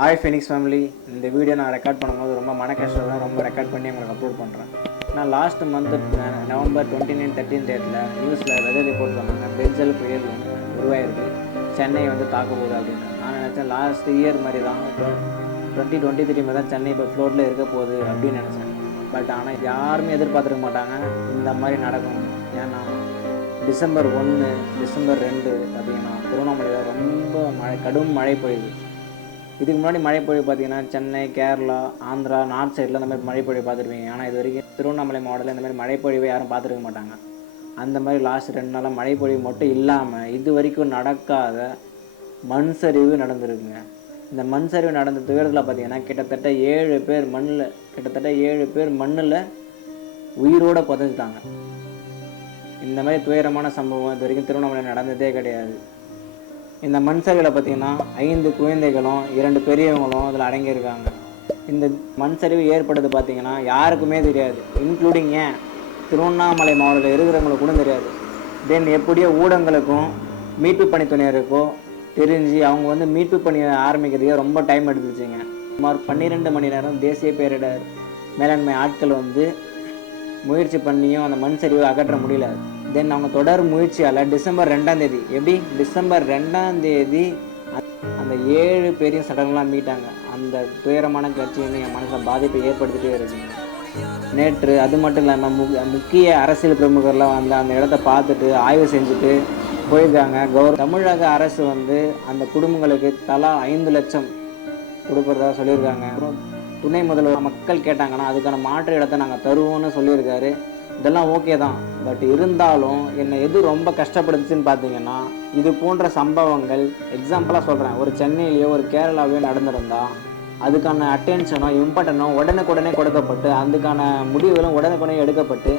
Hi Fenix family. இந்த video நான் record பண்ணும்போது ரொம்ப மன கஷ்டம் தான். ரொம்ப ரெக்கார்ட் பண்ணி உங்களுக்கு அப்லோட் பண்ணுறேன். நான் லாஸ்ட் மந்த்து நவம்பர் 29, 13 டேட்டில் நியூஸில் வெதர் ரிப்போர்ட் பண்ணாங்க. பென்சல் புயல் உருவாயிருக்கு, சென்னை தாக்க போகுது அப்படின்னு. நான் நினச்சேன் லாஸ்ட் இயர் மாதிரி தான் 2023 மாதிரி தான் சென்னை இப்போ ஃப்ளோட்டில் இருக்க போகுது அப்படின்னு நினச்சேன். பட் ஆனால் யாருமே எதிர்பார்த்துருக்க மாட்டாங்க இந்த மாதிரி நடக்கும். ஏன்னா டிசம்பர் 1, டிசம்பர் 2 பார்த்திங்கன்னா திருவண்ணாமலையில் ரொம்ப கடும் மழை பொழிவு. இதுக்கு முன்னாடி மழை பொழிவு பார்த்திங்கன்னா சென்னை, கேரளா, ஆந்திரா, நார்த் சைடில் இந்த மாதிரி மழை பொழிவு பார்த்துருப்பீங்க. ஆனால் இது வரைக்கும் திருவண்ணாமலை மாவட்டத்தில் இந்த மாதிரி மழை பொழிவை யாரும் பார்த்துருக்க மாட்டாங்க. அந்த மாதிரி லாஸ்ட் 2 நாளாக மழை பொழிவு மட்டும் இல்லாமல் இது வரைக்கும் நடக்காத மண் சரிவு நடந்துருக்குங்க. இந்த மண் சரிவு நடந்த துயரத்தில் பார்த்திங்கன்னா கிட்டத்தட்ட 7 பேர் மண்ணில் உயிரோடு புதைஞ்சிட்டாங்க. இந்த மாதிரி துயரமான சம்பவம் இது வரைக்கும் திருவண்ணாமலை நடந்ததே கிடையாது. இந்த மண் சரிவில் பார்த்திங்கன்னா 5 குழந்தைகளும் 2 பெரியவங்களும் அதில் அடங்கியிருக்காங்க. இந்த மண் சரிவு ஏற்படுது பார்த்திங்கன்னா யாருக்குமே தெரியாது, இன்க்ளூடிங் ஏன் திருவண்ணாமலை மாவட்டத்தில் இருக்கிறவங்களுக்கு கூட தெரியாது. தென் எப்படியோ ஊடகங்களுக்கும் மீட்பு பணித்துறையினருக்கோ தெரிஞ்சு அவங்க மீட்பு பணி ஆரம்பிக்கிறதுக்கே ரொம்ப டைம் எடுத்துச்சுங்க. சுமார் 12 மணி நேரம் தேசிய பேரிடர் மேலாண்மை ஆட்கள் முயற்சி பண்ணியும் அந்த மண் சரிவை அகற்ற முடியல. தென் அவங்க தொடர் முயற்சியால் டிசம்பர் 2ஆம் தேதி டிசம்பர் 2ஆம் தேதி அந்த 7 பேரையும் சடங்கெலாம் மீட்டாங்க. அந்த துயரமான கட்சி என் மனசில் பாதிப்பை ஏற்படுத்திகிட்டே இருக்குங்க. நேற்று அது மட்டும் இல்லாமல் முக்கிய அரசியல் பிரமுகர்லாம் அந்த இடத்த பார்த்துட்டு ஆய்வு செஞ்சுட்டு போயிருக்காங்க. தமிழக அரசு அந்த குடும்பங்களுக்கு தலா 5 லட்சம் கொடுக்குறதா சொல்லியிருக்காங்க. துணை முதல்வர் மக்கள் கேட்டாங்கன்னா அதுக்கான மாற்று இடத்தை நாங்கள் தருவோம்னு சொல்லியிருக்காரு. இதெல்லாம் ஓகே தான். பட் இருந்தாலும் என்னை எது ரொம்ப கஷ்டப்படுத்துச்சுன்னு பார்த்தீங்கன்னா இது போன்ற சம்பவங்கள் எக்ஸாம்பிளாக சொல்கிறேன், ஒரு சென்னையிலையோ ஒரு கேரளாவையோ நடந்திருந்தால் அதுக்கான அட்டென்ஷனோ இம்பார்ட்டனோ உடனுக்குடனே கொடுக்கப்பட்டு அதுக்கான முடிவுகளும் உடனுக்குடனே எடுக்கப்பட்டு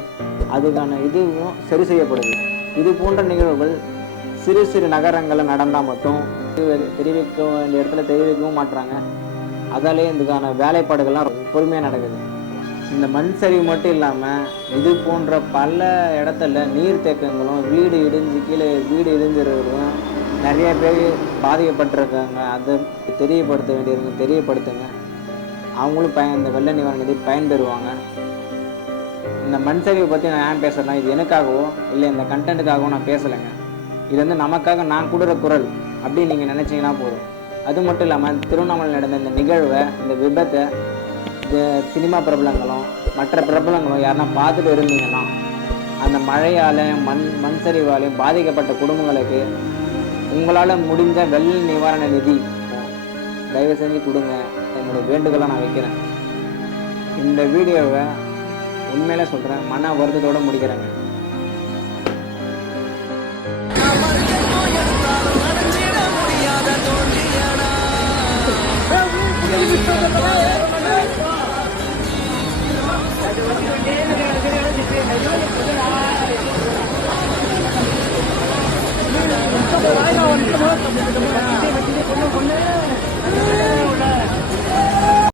அதுக்கான இதுவும் சரி செய்யப்படுது. இது போன்ற நிகழ்வுகள் சிறு சிறு நகரங்களில் நடந்தால் மட்டும் தெரிவிக்க வேண்டிய இடத்துல தெரிவிக்கவும் மாட்டுறாங்க. அதாலே இதுக்கான வேலைப்பாடுகள்லாம் பொறுமையாக நடக்குது. இந்த மண் சரிவு மட்டும் இல்லாமல் இது போன்ற பல இடத்துல நீர்த்தேக்கங்களும் வீடு இடிஞ்சிருக்கிறதும் நிறைய பேர் பாதிக்கப்பட்டிருக்காங்க. அதை தெரியப்படுத்த வேண்டியவங்க தெரியப்படுத்துங்க. அவங்களும் இந்த வெள்ள நிவாரணத்தை பயன்பெறுவாங்க. இந்த மண் சரிவை பற்றி நான் ஏன் பேசுகிறேன்னா இது எனக்காகவோ இல்லை இந்த கண்டென்ட்டுக்காகவும் நான் பேசலைங்க. இது நமக்காக நான் கொடுக்குற குரல் அப்படின்னு நீங்கள் நினச்சிங்கன்னா போதும். அது மட்டும் இல்லாமல் திருவண்ணாமலை நடந்த இந்த நிகழ்வை, இந்த விபத்தை சினிமா பிரபலங்களும் மற்ற பிரபலங்களும் யாருன்னா பார்த்துட்டு இருந்தீங்கன்னா அந்த மழையாலையும் மண் சரிவாலையும் பாதிக்கப்பட்ட குடும்பங்களுக்கு உங்களால் முடிஞ்ச வெள்ள நிவாரண நிதி தயவு செஞ்சு கொடுங்க. என்னோடய வேண்டுகோளாக நான் வைக்கிறேன். இந்த வீடியோவை உண்மையிலே சொல்கிறேன், மன வருத்தத்தோடு முடிக்கிறேங்க. I know.